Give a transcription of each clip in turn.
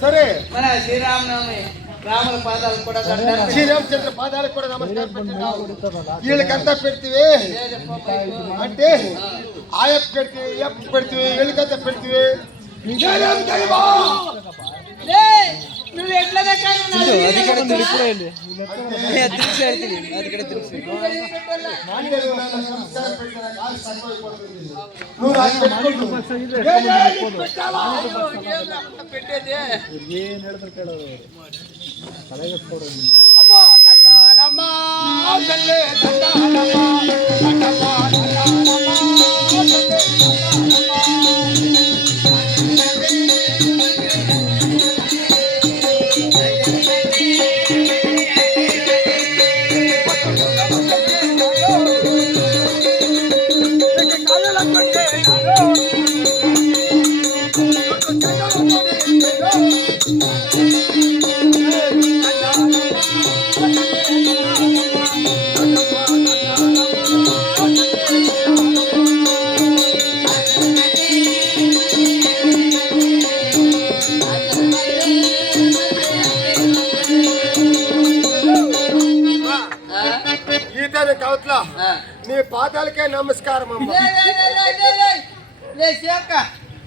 సరే మన శ్రీరామనవమి రాముల పాదాలు కూడా శ్రీరామచంద్ర పాదాలకు కూడా నమస్కారం. వీళ్ళకంతా పెడితే అంటే ఆయప్ప పెడితే ఎప్ప పెడితే వీళ్ళకంతా పెడితే నువ్వు ఎట్లా పెట్టేది అమ్మా దండాలమ్మా తల్లే దండాలమ్మా కవట్లా నీ పాదాలకే నమస్కారం అమ్మా.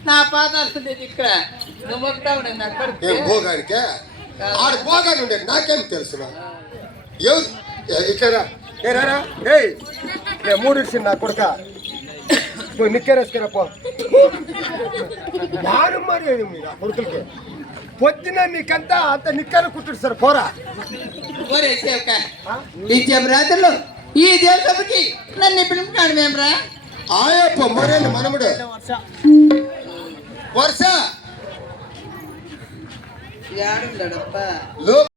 నా పాదాలు ఇక్కడ నువ్వు భోగానికే ఆడు భోగాన్ని ఉండేది నాకేం తెలుసు. ఇక్కడ మూడు ఇచ్చింది నా కొడుక పోయి నిక్కేరేసుకురా పో. నాను మరి కొడుకులకి పొద్దున నీకంతా అంత నిక్కలు కుట్టు సార్ పోరా. రాత్రులు ఈ దేశంకి నన్ను పిలుపుకాడు మేమ్రా ఆయప్ప మరేండి మనముడు వర్ష ఏడుండడప్ప